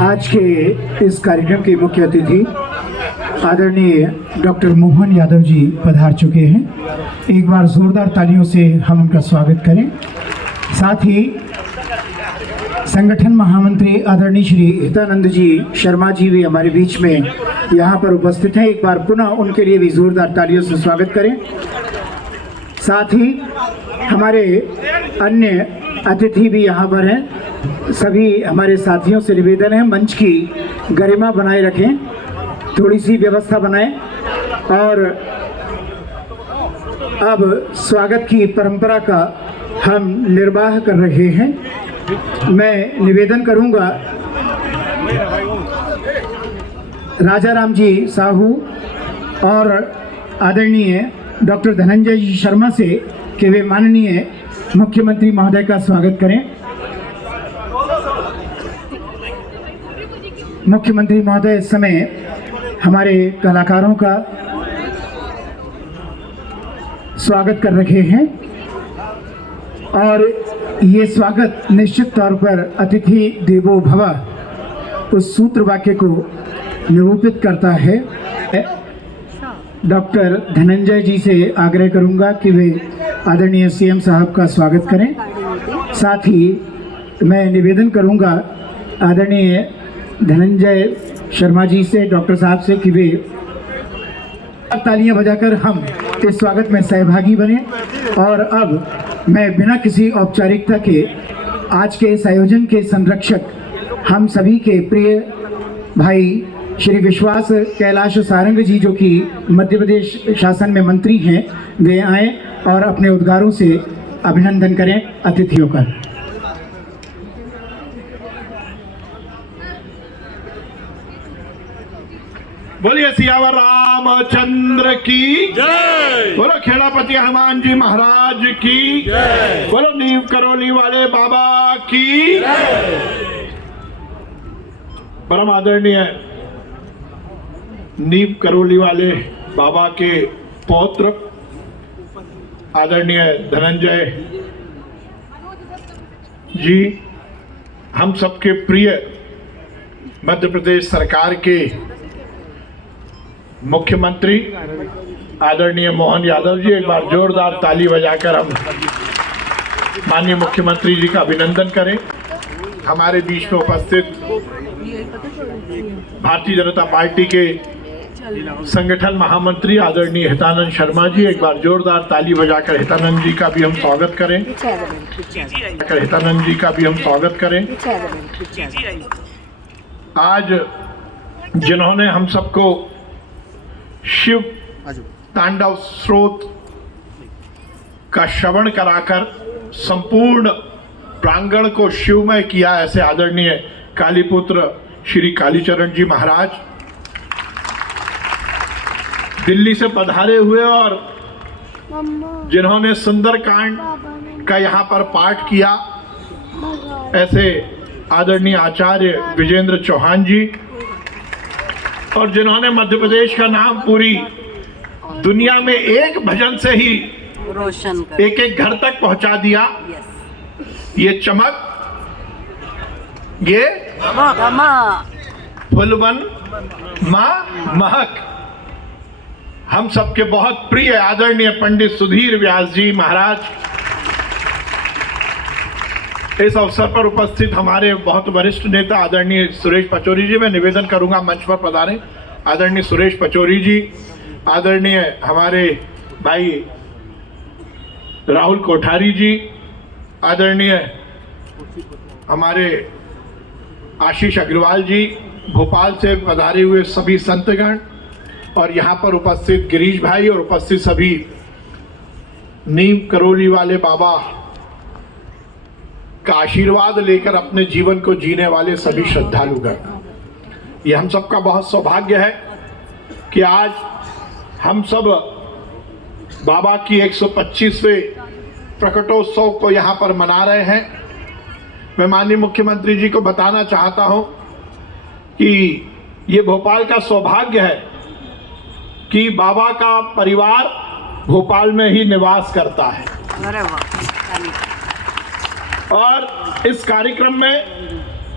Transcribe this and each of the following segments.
आज के इस कार्यक्रम के मुख्य अतिथि आदरणीय डॉक्टर मोहन यादव जी पधार चुके हैं। एक बार जोरदार तालियों से हम उनका स्वागत करें। साथ ही संगठन महामंत्री आदरणीय श्री हितानंद जी शर्मा जी भी हमारे बीच में यहाँ पर उपस्थित हैं। एक बार पुनः उनके लिए भी जोरदार तालियों से स्वागत करें। साथ ही हमारे अन्य अतिथि भी यहाँ पर हैं। सभी हमारे साथियों से निवेदन है, मंच की गरिमा बनाए रखें, थोड़ी सी व्यवस्था बनाएं। और अब स्वागत की परंपरा का हम निर्वाह कर रहे हैं। मैं निवेदन करूंगा राजा राम जी साहू और आदरणीय डॉक्टर धनंजय जी शर्मा से कि वे माननीय मुख्यमंत्री महोदय का स्वागत करें। मुख्यमंत्री महोदय इस समय हमारे कलाकारों का स्वागत कर रहे हैं और ये स्वागत निश्चित तौर पर अतिथि देवो भव उस सूत्र वाक्य को निरूपित करता है। डॉक्टर धनंजय जी से आग्रह करूंगा कि वे आदरणीय सीएम साहब का स्वागत करें। साथ ही मैं निवेदन करूंगा आदरणीय धनंजय शर्मा जी से, डॉक्टर साहब से, कि वे तालियां बजाकर हम इस स्वागत में सहभागी बने। और अब मैं बिना किसी औपचारिकता के आज के इस आयोजन के संरक्षक हम सभी के प्रिय भाई श्री विश्वास कैलाश सारंग जी, जो कि मध्य प्रदेश शासन में मंत्री हैं, वे आए और अपने उद्गारों से अभिनंदन करें अतिथियों का। बोलिए सियावर रामचंद्र की जय। बोलो खेड़ापति हनुमान जी महाराज की जय। बोलो नीव करौली वाले बाबा की जय। परम आदरणीय नीव करौली वाले बाबा के पौत्र आदरणीय धनंजय जी, हम सबके प्रिय मध्य प्रदेश सरकार के मुख्यमंत्री आदरणीय मोहन यादव जी, एक बार जोरदार ताली बजाकर हम माननीय मुख्यमंत्री जी का अभिनंदन करें। हमारे बीच में उपस्थित भारतीय जनता पार्टी के संगठन महामंत्री आदरणीय हितानंद शर्मा जी, एक बार जोरदार ताली बजाकर हितानंद जी का भी हम स्वागत करें। हितानंद जी का भी हम स्वागत करें। आज जिन्होंने हम सबको शिव तांडव स्रोत का श्रवण कराकर संपूर्ण प्रांगण को शिवमय किया, ऐसे आदरणीय कालीपुत्र श्री कालीचरण जी महाराज दिल्ली से पधारे हुए और जिन्होंने सुंदरकांड का यहाँ पर पाठ किया, ऐसे आदरणीय आचार्य विजेंद्र चौहान जी, और जिन्होंने मध्य प्रदेश का नाम पूरी दुनिया में एक भजन से ही रोशन कर एक एक घर तक पहुंचा दिया। ये चमक, ये फुलवन माँ महक, हम सबके बहुत प्रिय आदरणीय पंडित सुधीर व्यास जी महाराज, इस अवसर पर उपस्थित हमारे बहुत वरिष्ठ नेता आदरणीय सुरेश पचौरी जी, मैं निवेदन करूंगा मंच पर पधारें। आदरणीय सुरेश पचौरी जी, आदरणीय हमारे भाई राहुल कोठारी जी, आदरणीय हमारे आशीष अग्रवाल जी, भोपाल से पधारे हुए सभी संतगण, और यहाँ पर उपस्थित गिरीश भाई और उपस्थित सभी नीव करौली वाले बाबा का आशीर्वाद लेकर अपने जीवन को जीने वाले सभी श्रद्धालुगण, ये हम सबका बहुत सौभाग्य है कि आज हम सब बाबा की 125वें प्रकटोत्सव को यहाँ पर मना रहे हैं। मैं माननीय मुख्यमंत्री जी को बताना चाहता हूँ कि ये भोपाल का सौभाग्य है कि बाबा का परिवार भोपाल में ही निवास करता है। और इस कार्यक्रम में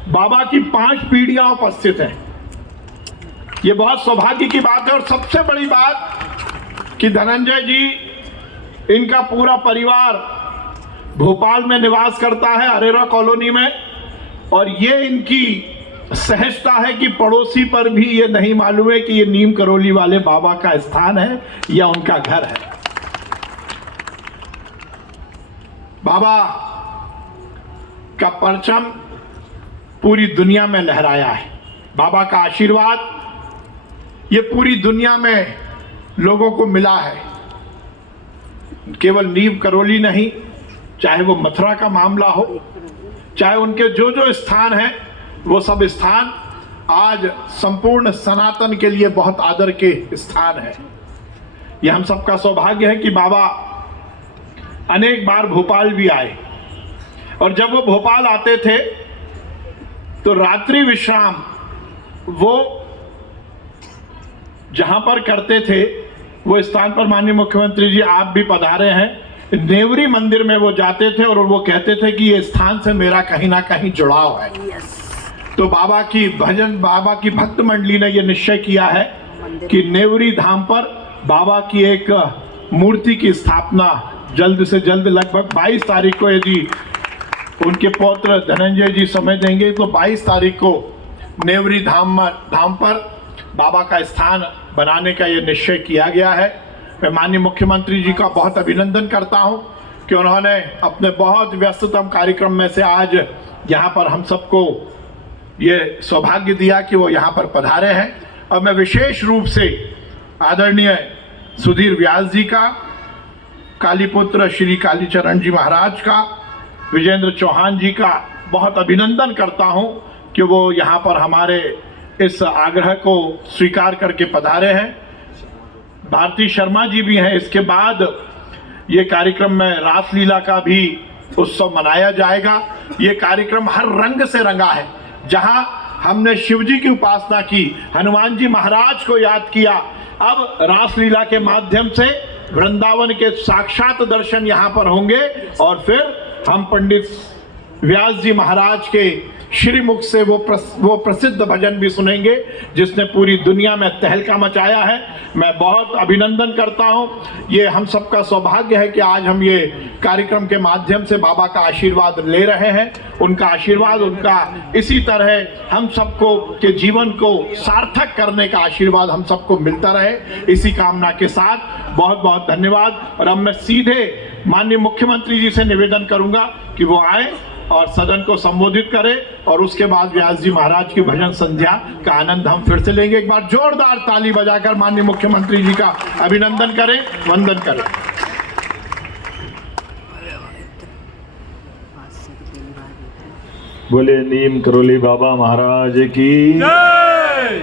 बाबा की 5 पीढ़ियां उपस्थित हैं। ये बहुत सौभाग्य की बात है। और सबसे बड़ी बात कि धनंजय जी, इनका पूरा परिवार भोपाल में निवास करता है, अरेरा कॉलोनी में, और ये इनकी सहजता है कि पड़ोसी पर भी ये नहीं मालूम है कि ये नीम करौली वाले बाबा का स्थान है या उनका घर है। बाबा का परचम पूरी दुनिया में लहराया है। बाबा का आशीर्वाद ये पूरी दुनिया में लोगों को मिला है। केवल नीम करौली नहीं, चाहे वो मथुरा का मामला हो, चाहे उनके जो जो स्थान हैं, वो सब स्थान आज संपूर्ण सनातन के लिए बहुत आदर के स्थान है। यह हम सबका सौभाग्य है कि बाबा अनेक बार भोपाल भी आए, और जब वो भोपाल आते थे तो रात्रि विश्राम वो जहां पर करते थे, वो स्थान पर माननीय मुख्यमंत्री जी आप भी पधारे हैं, नेवरी मंदिर में वो जाते थे और वो कहते थे कि ये स्थान से मेरा कहीं ना कहीं जुड़ाव है। तो बाबा की भक्त मंडली ने ये निश्चय किया है कि नेवरी धाम पर बाबा की एक मूर्ति की स्थापना जल्द से जल्द, लगभग 22 तारीख को, यदि उनके पौत्र धनंजय जी समय देंगे तो 22 तारीख को नेवरी धाम पर बाबा का स्थान बनाने का ये निश्चय किया गया है। मैं माननीय मुख्यमंत्री जी का बहुत अभिनंदन करता हूं कि उन्होंने अपने बहुत व्यस्ततम कार्यक्रम में से आज यहाँ पर हम सबको ये सौभाग्य दिया कि वो यहाँ पर पधारे हैं। और मैं विशेष रूप से आदरणीय सुधीर व्यास जी का, कालीपुत्र श्री कालीचरण जी महाराज का, विजेंद्र चौहान जी का बहुत अभिनंदन करता हूँ कि वो यहाँ पर हमारे इस आग्रह को स्वीकार करके पधारे हैं। भारती शर्मा जी भी हैं। इसके बाद ये कार्यक्रम में रासलीला का भी उत्सव मनाया जाएगा। ये कार्यक्रम हर रंग से रंगा है। जहां हमने शिव जी की उपासना की, हनुमान जी महाराज को याद किया, अब रासलीला के माध्यम से वृंदावन के साक्षात दर्शन यहाँ पर होंगे और फिर हम पंडित व्यास जी महाराज के श्रीमुख से वो प्रसिद्ध भजन भी सुनेंगे जिसने पूरी दुनिया में तहलका मचाया है। मैं बहुत अभिनंदन करता हूं। ये हम सबका सौभाग्य है कि आज हम ये कार्यक्रम के माध्यम से बाबा का आशीर्वाद ले रहे हैं। उनका आशीर्वाद, उनका इसी तरह हम सबको के जीवन को सार्थक करने का आशीर्वाद हम सबको मिलता रहे, इसी कामना के साथ बहुत बहुत धन्यवाद। और अब मैं सीधे माननीय मुख्यमंत्री जी से निवेदन करूंगा कि वो आए और सदन को संबोधित करें और उसके बाद व्यास जी महाराज की भजन संध्या का आनंद हम फिर से लेंगे। एक बार जोरदार ताली बजाकर माननीय मुख्यमंत्री जी का अभिनंदन करें, वंदन करें। बोले नीम करौली बाबा महाराज की जय,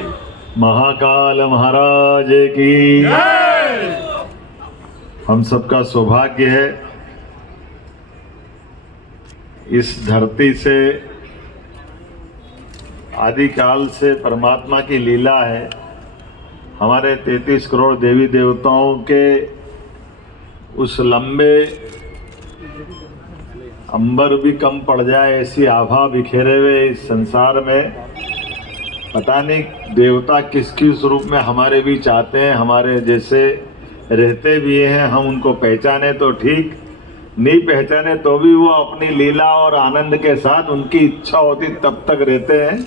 महाकाल महाराज की जय। हम सबका सौभाग्य है इस धरती से आदिकाल से परमात्मा की लीला है। हमारे 33 करोड़ देवी देवताओं के उस लंबे अंबर भी कम पड़ जाए ऐसी आभा बिखेरे हुए इस संसार में, पता नहीं देवता किस किस रूप में हमारे बीच आते हैं, हमारे जैसे रहते भी हैं। हम उनको पहचाने तो ठीक, नहीं पहचाने तो भी वो अपनी लीला और आनंद के साथ उनकी इच्छा होती तब तक रहते हैं।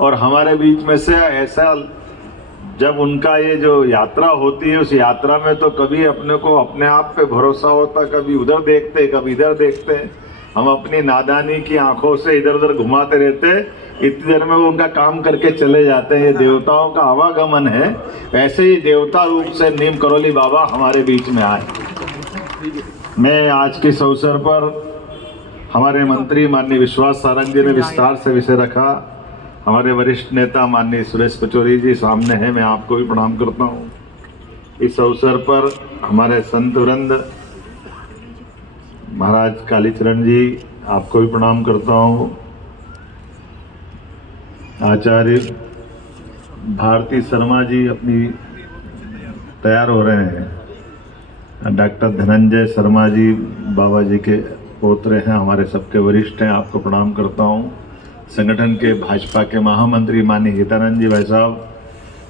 और हमारे बीच में से ऐसा जब उनका ये जो यात्रा होती है, उस यात्रा में तो कभी अपने को अपने आप पे भरोसा होता, कभी उधर देखते कभी इधर देखते। हम अपनी नादानी की आंखों से इधर उधर घुमाते रहते, इतनी देर में वो उनका काम करके चले जाते हैं। ये देवताओं का आवागमन है। ऐसे ही देवता रूप से नीम करौली बाबा हमारे बीच में आए। मैं आज के इस अवसर पर हमारे मंत्री माननीय विश्वास सारंग जी ने विस्तार से विषय रखा। हमारे वरिष्ठ नेता माननीय सुरेश पचौरी जी सामने हैं, मैं आपको भी प्रणाम करता हूं। इस अवसर पर हमारे संत वृंद महाराज कालीचरण जी, आपको भी प्रणाम करता हूं। आचार्य भारती शर्मा जी अपनी तैयार हो रहे हैं। डॉक्टर धनंजय शर्मा जी बाबा जी के पोतरे हैं, हमारे सबके वरिष्ठ हैं, आपको प्रणाम करता हूँ। संगठन के भाजपा के महामंत्री माननीय हितानंद जी भाई साहब,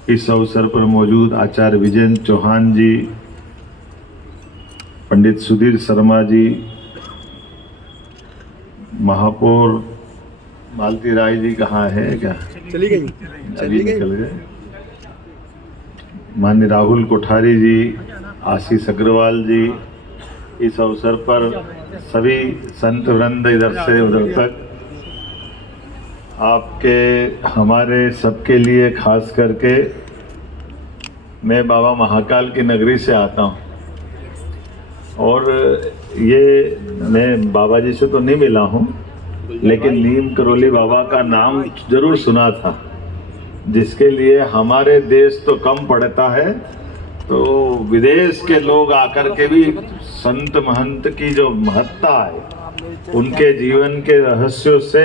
इस अवसर पर मौजूद आचार्य विजेंद्र चौहान जी, पंडित सुधीर शर्मा जी, महापौर मालती राय जी कहाँ है क्या? चली गई। अभी निकल गए। माननीय राहुल कोठारी जी, आशीष अग्रवाल जी, इस अवसर पर सभी संत वृंद इधर से उधर तक, आपके हमारे सबके लिए खास करके मैं बाबा महाकाल की नगरी से आता हूँ और ये मैं बाबा जी से तो नहीं मिला हूँ, लेकिन नीम करोली बाबा का नाम जरूर सुना था, जिसके लिए हमारे देश तो कम पड़ता है तो विदेश के लोग आकर के भी संत महंत की जो महत्ता है, उनके जीवन के रहस्यों से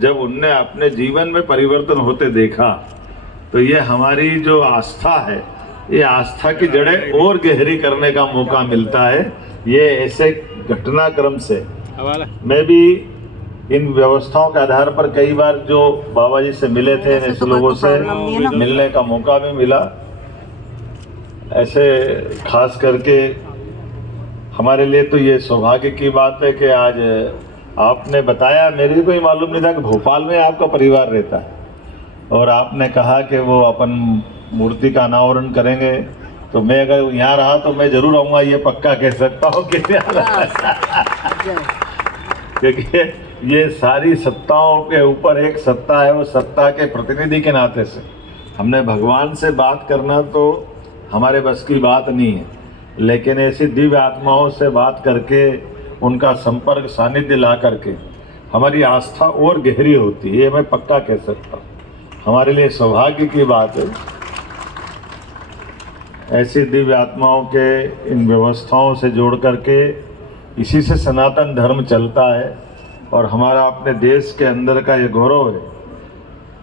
जब उनने अपने जीवन में परिवर्तन होते देखा, तो ये हमारी जो आस्था है, ये आस्था की जड़ें और गहरी करने का मौका मिलता है। ये ऐसे घटनाक्रम से मैं भी इन व्यवस्थाओं के आधार पर कई बार जो बाबा जी से मिले थे, ऐसे लोगों से मिलने का मौका भी मिला। ऐसे खास करके हमारे लिए तो ये सौभाग्य की बात है कि आज आपने बताया, मेरे को ही मालूम नहीं था कि भोपाल में आपका परिवार रहता है, और आपने कहा कि वो अपन मूर्ति का अनावरण करेंगे, तो मैं अगर यहाँ रहा तो मैं जरूर आऊँगा, ये पक्का कह सकता हूँ कि क्योंकि ये सारी सत्ताओं के ऊपर एक सत्ता है, वो सत्ता के प्रतिनिधि के नाते से हमने भगवान से बात करना तो हमारे बस की बात नहीं है, लेकिन ऐसी दिव्य आत्माओं से बात करके उनका संपर्क सानिध्य ला करके हमारी आस्था और गहरी होती है, ये मैं पक्का कह सकता हूँ। हमारे लिए सौभाग्य की बात है ऐसी दिव्य आत्माओं के इन व्यवस्थाओं से जोड़ करके, इसी से सनातन धर्म चलता है और हमारा अपने देश के अंदर का ये गौरव है।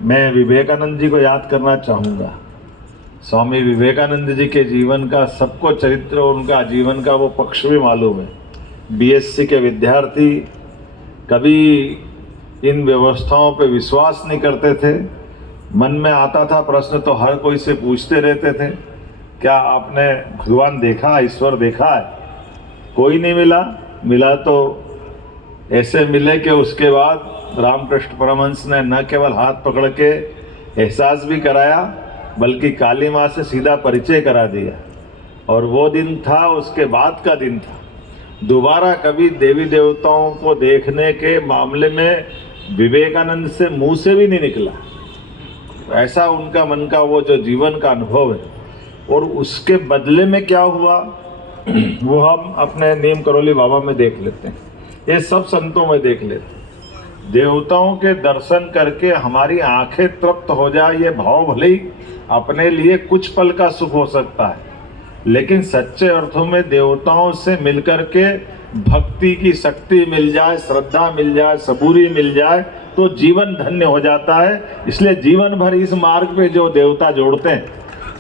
मैं विवेकानंद जी को याद करना चाहूँगा। स्वामी विवेकानंद जी के जीवन का सबको चरित्र, उनका जीवन का वो पक्ष भी मालूम है। बीएससी के विद्यार्थी कभी इन व्यवस्थाओं पे विश्वास नहीं करते थे, मन में आता था प्रश्न तो हर कोई से पूछते रहते थे, क्या आपने भगवान देखा, ईश्वर देखा है? कोई नहीं मिला तो ऐसे मिले कि उसके बाद रामकृष्ण परमहंस ने न केवल हाथ पकड़ के एहसास भी कराया, बल्कि काली माँ से सीधा परिचय करा दिया। और वो दिन था, उसके बाद का दिन था। दोबारा कभी देवी देवताओं को देखने के मामले में विवेकानंद से मुंह से भी नहीं निकला। ऐसा उनका मन का वो जो जीवन का अनुभव है। और उसके बदले में क्या हुआ वो हम अपने नीम करोली बाबा में देख लेते हैं, ये सब संतों में देख लेते हैं। देवताओं के दर्शन करके हमारी आंखें तृप्त हो जाए, ये भाव भले ही अपने लिए कुछ पल का सुख हो सकता है, लेकिन सच्चे अर्थों में देवताओं से मिलकर के भक्ति की शक्ति मिल जाए, श्रद्धा मिल जाए, सबूरी मिल जाए, तो जीवन धन्य हो जाता है। इसलिए जीवन भर इस मार्ग पे जो देवता जोड़ते हैं,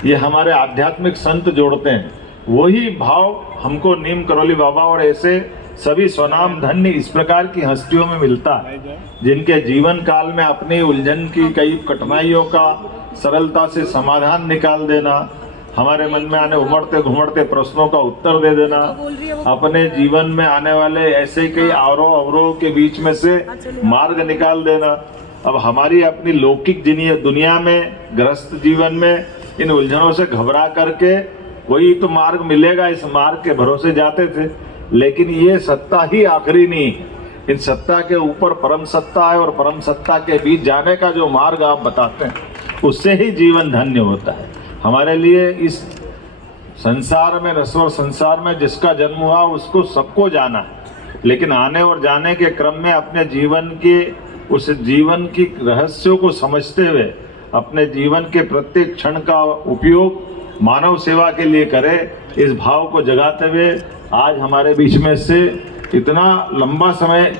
ये हमारे आध्यात्मिक संत जोड़ते हैं, वही भाव हमको नीम करोली बाबा और ऐसे सभी स्वनाम धन्य इस प्रकार की हस्तियों में मिलता है, जिनके जीवन काल में अपनी उलझन की कई कठिनाइयों का सरलता से समाधान निकाल देना, हमारे मन में आने उमड़ते घुमड़ते प्रश्नों का उत्तर दे देना, अपने जीवन में आने वाले ऐसे कई आरोह अवरोह के बीच में से मार्ग निकाल देना। अब हमारी अपनी लौकिक दुनिया में, गृहस्थ जीवन में इन उलझनों से घबरा करके कोई तो मार्ग मिलेगा इस मार्ग के भरोसे जाते थे, लेकिन ये सत्ता ही आखिरी नहीं है। इन सत्ता के ऊपर परम सत्ता है और परम सत्ता के बीच जाने का जो मार्ग आप बताते हैं, उससे ही जीवन धन्य होता है। हमारे लिए इस संसार में, नश्वर संसार में जिसका जन्म हुआ उसको सबको जाना है, लेकिन आने और जाने के क्रम में अपने जीवन के उस जीवन की रहस्यों को समझते हुए अपने जीवन के प्रत्येक क्षण का उपयोग मानव सेवा के लिए करें, इस भाव को जगाते हुए आज हमारे बीच में से इतना लंबा समय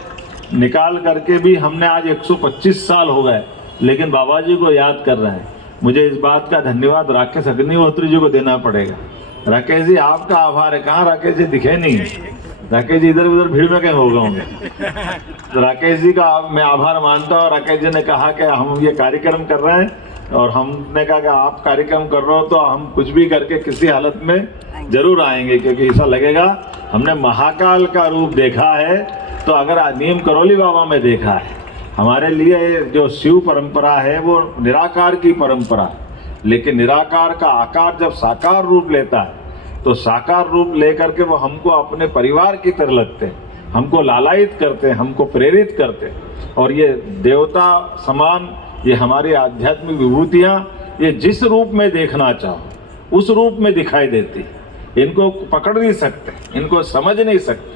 निकाल करके भी हमने आज 125 साल हो गए, लेकिन बाबा जी को याद कर रहे हैं। मुझे इस बात का धन्यवाद राकेश अग्निहोत्री जी को देना पड़ेगा। राकेश जी आपका आभार है, कहाँ राकेश जी दिखे नहीं, राकेश जी इधर उधर भीड़ में कहीं हो गए होंगे। तो राकेश जी का मैं आभार मानता हूँ। राकेश जी ने कहा कि हम ये कार्यक्रम कर रहे हैं और हमने कहा कि आप कार्यक्रम कर रहे हो तो हम कुछ भी करके किसी हालत में जरूर आएंगे, क्योंकि ऐसा लगेगा हमने महाकाल का रूप देखा है तो अगर नीम करौली बाबा में देखा है। हमारे लिए जो शिव परंपरा है वो निराकार की परंपरा है, लेकिन निराकार का आकार जब साकार रूप लेता है तो साकार रूप लेकर के वो हमको अपने परिवार की तरह लगते हैं, हमको लालायित करते हैं, हमको प्रेरित करते हैं। और ये देवता समान ये हमारी आध्यात्मिक विभूतियाँ ये जिस रूप में देखना चाहो उस रूप में दिखाई देती। इनको पकड़ नहीं सकते, इनको समझ नहीं सकते।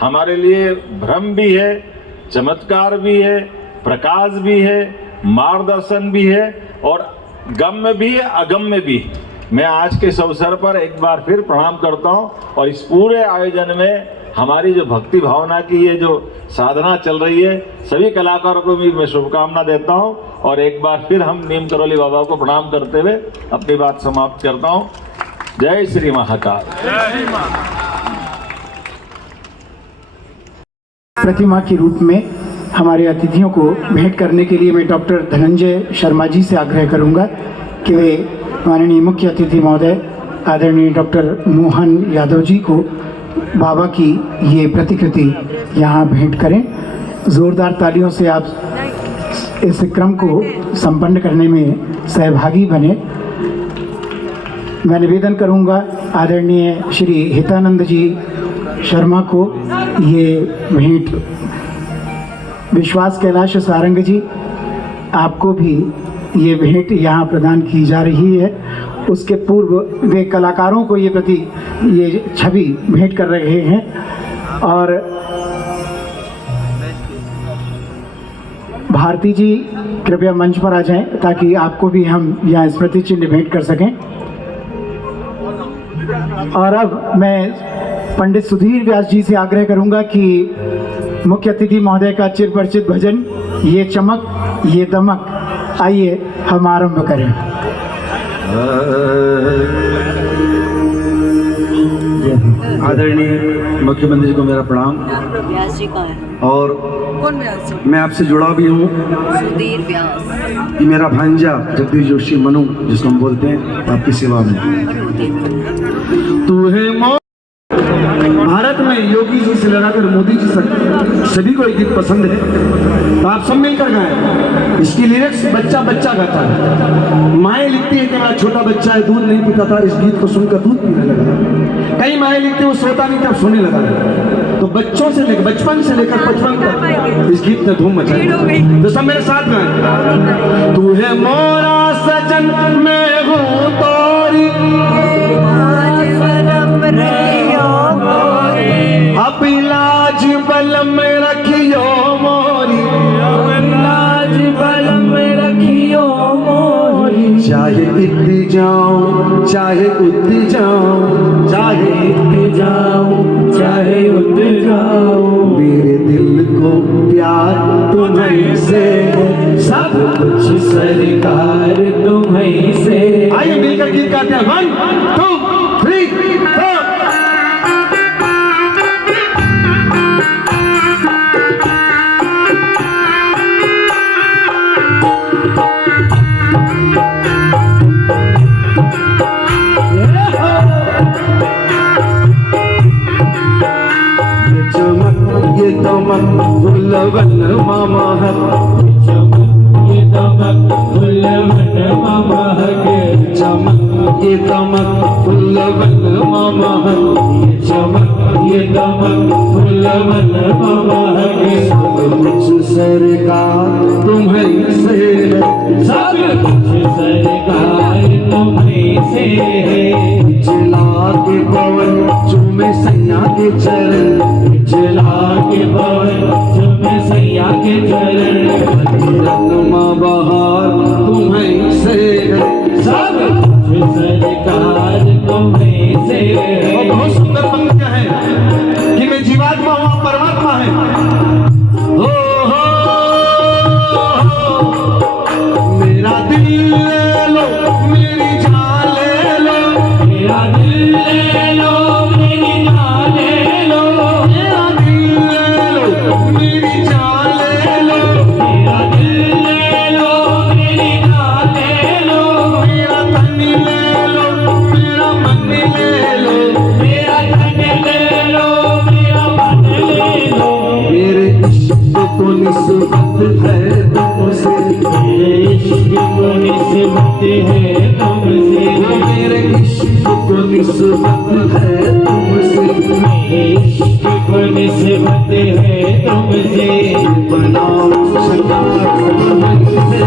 हमारे लिए भ्रम भी है, चमत्कार भी है, प्रकाश भी है, मार्गदर्शन भी है और गम्य भी है, अगम्य भी है। मैं आज के इस अवसर पर एक बार फिर प्रणाम करता हूँ और इस पूरे आयोजन में हमारी जो भक्ति भावना की ये जो साधना चल रही है सभी कलाकारों को भी मैं शुभकामना देता हूँ और एक बार फिर हम नीम करौली बाबा को प्रणाम करते हुए अपनी बात समाप्त करता हूँ। जय श्री महाकाल। प्रतिमा के रूप में हमारे अतिथियों को भेंट करने के लिए मैं डॉक्टर धनंजय शर्मा जी से आग्रह करूंगा कि वे माननीय मुख्य अतिथि महोदय आदरणीय डॉक्टर मोहन यादव जी को बाबा की ये प्रतिकृति यहाँ भेंट करें। ज़ोरदार तालियों से आप इस क्रम को संपन्न करने में सहभागी बने। मैं निवेदन करूंगा आदरणीय श्री हितानंद जी शर्मा को ये भेंट, विश्वास कैलाश सारंग जी आपको भी ये भेंट यहाँ प्रदान की जा रही है। उसके पूर्व वे कलाकारों को ये छवि भेंट कर रहे हैं और भारती जी कृपया मंच पर आ जाएं ताकि आपको भी हम यहाँ स्मृति चिन्ह भेंट कर सकें। और अब मैं पंडित सुधीर व्यास जी से आग्रह करूंगा कि मुख्य अतिथि महोदय का चिरपरिचित भजन ये चमक ये दमक, आइए हम आरंभ करें। आदरणीय मुख्यमंत्री जी को मेरा प्रणाम। व्यास जी कहाँ है? और कौन व्यास जी? मैं आपसे जुड़ा भी हूँ। सुधीर व्यास। ये मेरा भांजा जगदीश जोशी मनु जिसको हम बोलते हैं, आपकी सेवा में। तू है भारत में योगी जी से लगाकर मोदी जी तक सभी को ये गीत पसंद है, तो आप सब मिलकर गाएं। इसकी लिरिक्स बच्चा बच्चा गाता है। माएँ लिखती है कि मेरा छोटा बच्चा है, दूध नहीं पीता था, इस गीत को सुनकर दूध पीने लगा। कई माएँ लिखती है वो सोता नहीं था, सोने लगा। तो बच्चों से लेकर बचपन से लेकर 55 तक इस गीत ने धूम मचाई। तो सब मेरे साथ गाएं। तू है मोरा सजन मैं हूँ तोरी, अब लाज बलम में रखियो मोरी, लाज बलम में रखियो मोरी। चाहे इत्ती जाऊं चाहे उत जाऊं, चाहे इत्ती जाऊं चाहे उत जाऊं, मेरे दिल को प्यार तुम्हीं से, सब कुछ सरकार तुम्हीं से। आइए मिलकर गीत गाते हैं। 1 2 3 4। फुलवन मामा है, ये दमक फुलवन मामा है, चमक ये दमक फुलवन मामा है, चमक ये दमक फुलवन मामा है। सब कुछ सरकार तुम्हीं से है, सब कुछ सरकार तुम्हीं से है। जिला के पवन चूमे सैया के चरण, जिला के पवन चूमे सैया के चरण, रत्नमा बहार तुम्हीं से है, सब कुछ सरकार तुम्हीं से है। बहुत सुंदर पंक्तियां हैं कि मैं जीवात्मा हूँ परमात्मा है। हो मेरा दिल ले लो मेरी जान ले लो, मेरा दिल ले लो मेरी जान ले लो, को निस्बत है तुमसे, मेरे इश्क को निस्बत है तुमसे, मेरे इश्क को निस्बत है तुमसे, मेरे इश्क को निस्बत है तुमसे, बनाओ सरकार तुम्हारी से,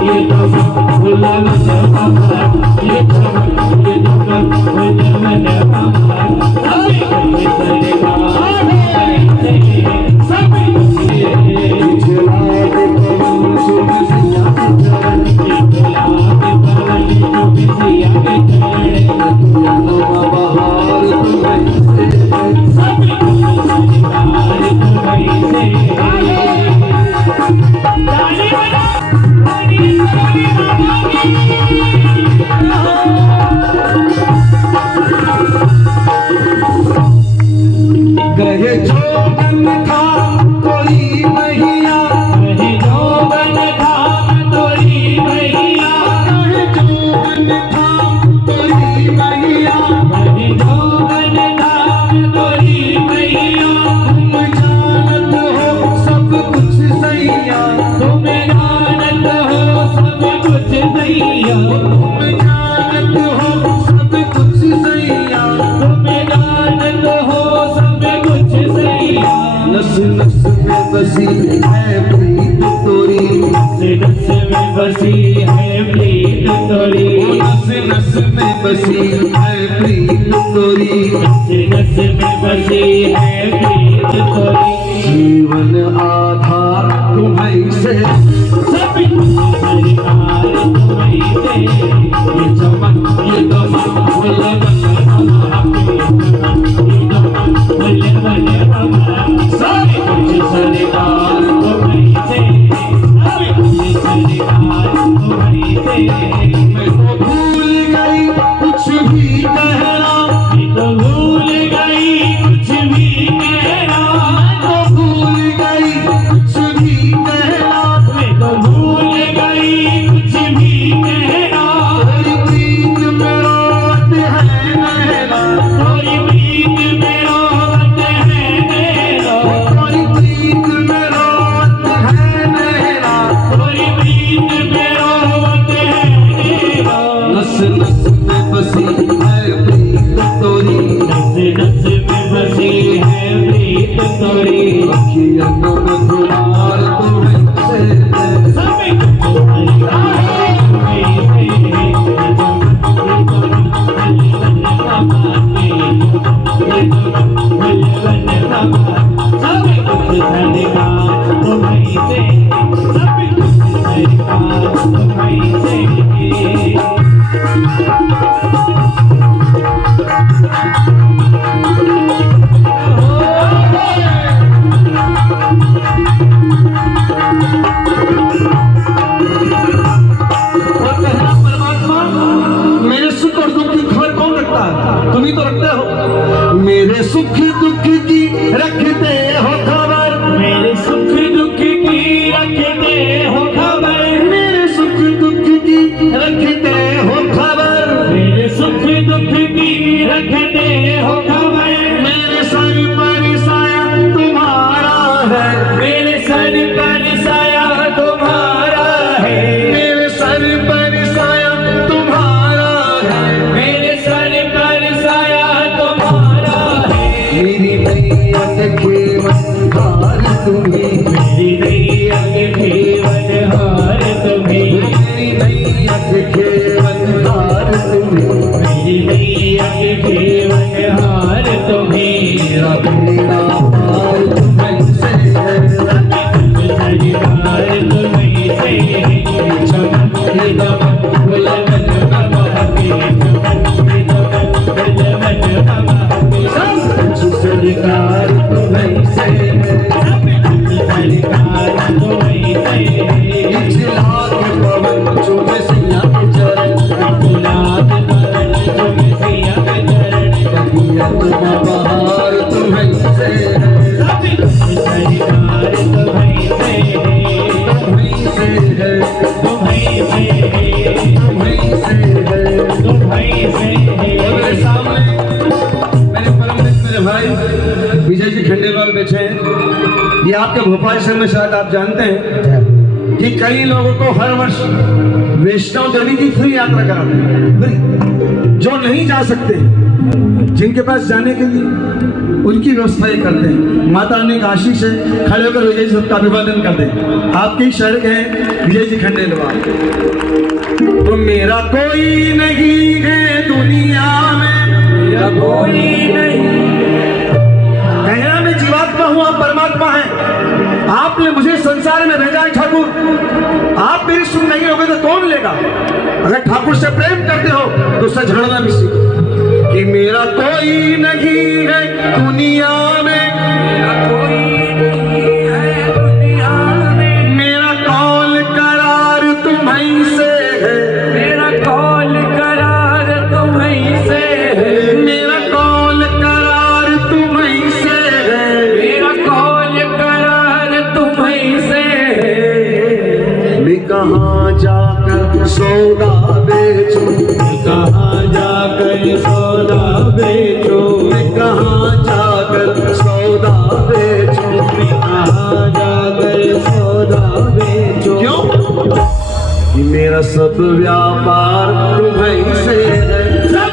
ये चमक गुलाब बाबा, ये चमक ये चमक मन बाबा, कहे जोगन था कोई मैया, कहे जोगन था कोई मैया, कहे जोगन था कोई मैया, कहे जोगन था कोई मैया, तुम जानत हो सब कुछ सैया, तुम जानत हो सब कुछ सैया, तुम जानत हो सब कुछ सैया, तुम जानत हो सब कुछ सैया, नस नस में बसी है प्रीत तोरी, नस नस में बसी है प्रीत तोरी, नस नस में बसी है प्रीत तोरी, नस नस में बसी है प्रीत तोरी, जीवन आधार तुम्हीं से, सभी सरकार तुम्हीं से, ये चमक ये दमक गुलाब सरकार तुम्हीं से, मैं तो भूल गई कुछ भी कहना, मैं तो भूल गई कुछ भी कहना, तो भूल गई कुछ भी कहना, मैं तो भूल गई कुछ भी कहना, थोड़ी प्रीत में रोवत है नैना, थोड़ी प्रीत में रोवत है नैना, थोड़ी प्रीत में रोवत है नैना, थोड़ी प्रीत में रोवत है नैना, नस नस में बसी है प्रीत तोरी, नस नस में बसी है प्रीत तोरी, अखियाँ में तुम्हार तुम्हें से, सभी मेरे सुख और दुख की खबर कौन रखता है? तुम ही तो रखते हो। मेरे सुख दुख की रखते हो खबर, मेरे सुख दुख की रखते हो खबर, मेरे सुख दुख की रखते हो खबर, मेरे सुख दुख की रखते हो खबर, मेरे सर पर साया तुम्हारा है, मेरे सर पर साया तुम्हारा है, मेरे सर पर साया तुम्हारा है, मेरे सर पर साया तुम्हारा है, मेरी नैया के खेवनहार तुम्हीं, मेरी नैया के खेवनहार तुम्हीं, मेरी नैया के खेवनहार तुम्हीं, मेरी नैया के खेवनहार तुम्हीं, मेरा बेड़ा पार तुम्हीं से है, सरकार तुम्हीं से है, चमक ये दमक गुलाब बाबा के, चमक ये दमक गुलाब बाबा के, सब कुछ सरकार तुम्हीं से है, सब कुछ सरकार तुम्हीं से है, इजला के पवन चुमे सिया के चरण, गुलाब पवन चुमे सिया के चरण, बगियत बहार तुम्हीं से है, सब कुछ सरकार तुम्हीं से है, तुम्हीं से है, तुम्हीं से है, तुम्हीं से है, तुम्हीं से है, मेरे सामने मेरे परम खंडेलवाल बैठे हैं। ये आपके भोपाल शहर में शायद आप जानते हैं कि कई लोगों को हर वर्ष वैष्णव देवी की फ्री यात्रा कराते हैं। फ्री, जो नहीं जा सकते, जिनके पास जाने के लिए उनकी व्यवस्था ये करते हैं। माता रानी का आशीष है। खड़े होकर विजय जी सबका अभिवादन कर दें। आपके ही शहर के हैं विजय जी खंडेलवाल। तो मेरा कोई नहीं है दुनिया में, मेरा कोई नहीं, कहना मैं जीवात्मा हूं, आप परमात्मा है। आपने मुझे संसार में भेजा है ठाकुर। आप मेरी सुन नहीं होगे तो कौन लेगा? अगर ठाकुर से प्रेम करते हो तो उससे झगड़ना भी सीखो कि मेरा कोई नहीं है दुनिया में, मेरा कोई नहीं है दुनिया में, मेरा कौल करार तुम्हीं से है, मेरा कौल करार तुम्हीं से है, मेरा कौल करार तुम्हीं से है, मेरा कौल करार तुम्हीं से है। मैं कहाँ जाकर सौदा बेचूं, कहाँ जाकर सौदा बेचूं, मैं कहाँ जाकर सौदा बेचूं, मैं कहाँ जाकर सौदा बेचूं। क्यों? कि मेरा सब व्यापार तुम्हीं से है, सब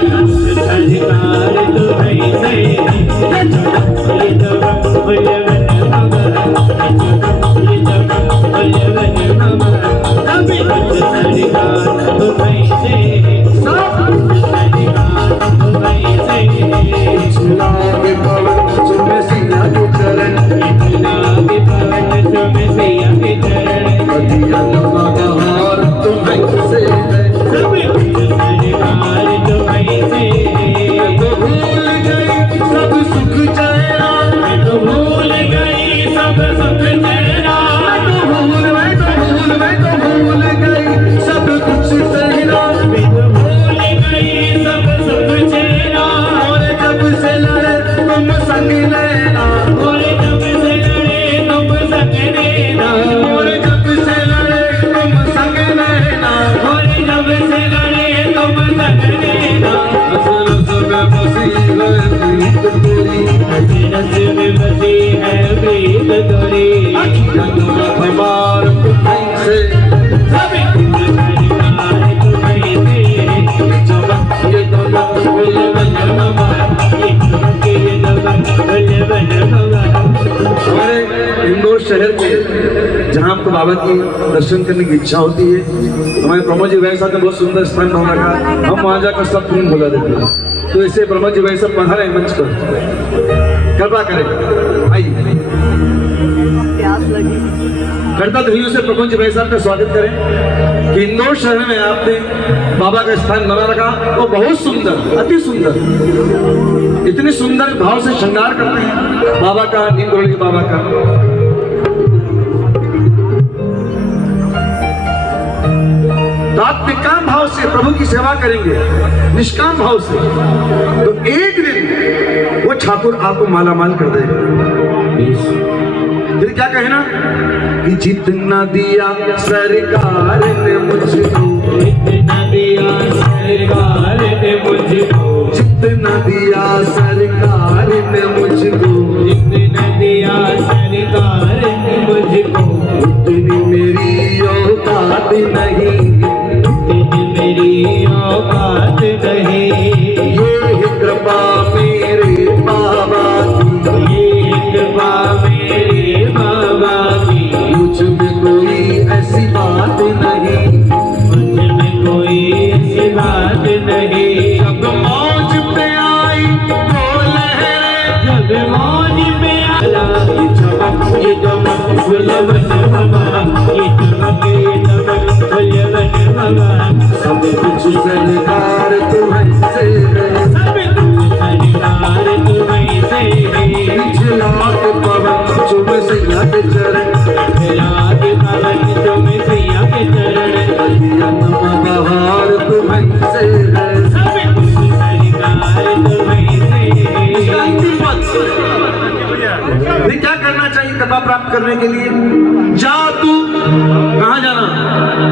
अधिकार तुम्हीं से है। इंदौर शहर में जहाँ आपको बाबा की दर्शन करने की इच्छा होती है, हमारे प्रमोद जी भाई साहब ने बहुत सुंदर स्थान बना रखा, हम वहाँ जाकर सब फिल्म बुला देते हैं। तो इसे प्रमोद जी भाई साहब पधारे मंच पर, कृपा करें, आइए। करता ध्वनियों से प्रमोद जी भाई साहब का स्वागत करें कि इंदौर शहर में आपने बाबा का स्थान बना रखा, वो बहुत सुंदर, अति सुंदर, इतने सुंदर भाव से श्रृंगार करते हैं बाबा का, नींदोड़ी बाबा का। तो आप निष्काम भाव से प्रभु की सेवा करेंगे, निष्काम भाव से, तो एक दिन वो ठाकुर आपको मालामाल कर देगा। फिर क्या कहना कि जितना दिया सरकार ने मुझको, जितना दिया सरकार ने मुझको, जितना दिया सरकार ने मुझको, जितना दिया सरकार ने मुझको, उतनी मेरी औकात नहीं, उतनी मेरी औकात नहीं। ये कृपा मेरे बाबा की, ये कृपा मेरे बाबा की, मुझ में कोई ऐसी बात नहीं, मुझ में कोई ऐसी बात नहीं। जब मौज पे आई वो लहरें, जब मौज पे आई ये चमक, ये चमक फुलवन बाबा, ये चमक, ये चमक फुलवन बाबा। सब कुछ सरकार तुम्हीं से है, सब कुछ सरकार तुम्हीं से है। पिछला पवन चुम सिया के चरण, पिछला पवन चुम सिया के चरण, बहार तुम्हीं से है, सब कुछ सरकार तुम्हीं से है। क्या करना चाहिए कृपा प्राप्त करने के लिए? जा तू, कहाँ जाना?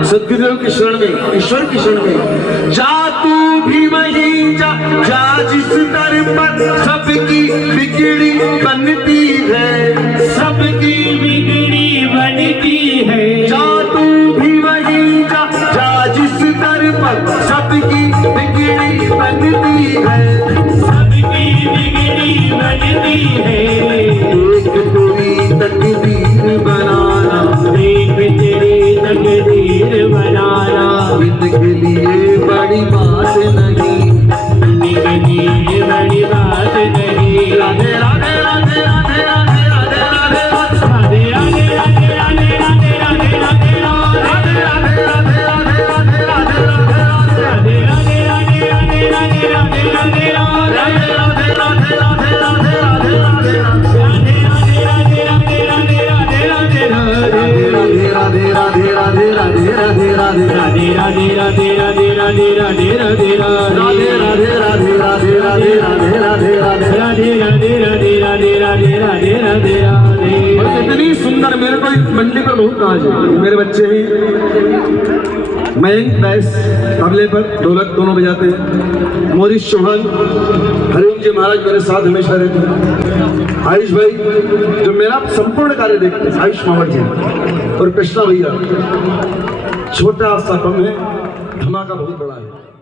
सद्गुरुदेव की शरण में, ईश्वर की शरण में। जा तू भी वहीं जा, जा जिस दर पर सबकी बिगड़ी बनती और इतनी सुंदर, मेरे को मंडी पर बहुत नाज है। मेरे बच्चे हैं मयंक बैस तबले पर, ढोलक दोनों बजाते हैं। मोरिस चौहान, हरिओम जी महाराज मेरे साथ हमेशा रहते हैं। आयुष भाई जो मेरा संपूर्ण कार्य देखते हैं, आयुष मावड़ जी और कृष्णा भैया। छोटा सा कम है, धमाका बहुत बड़ा है।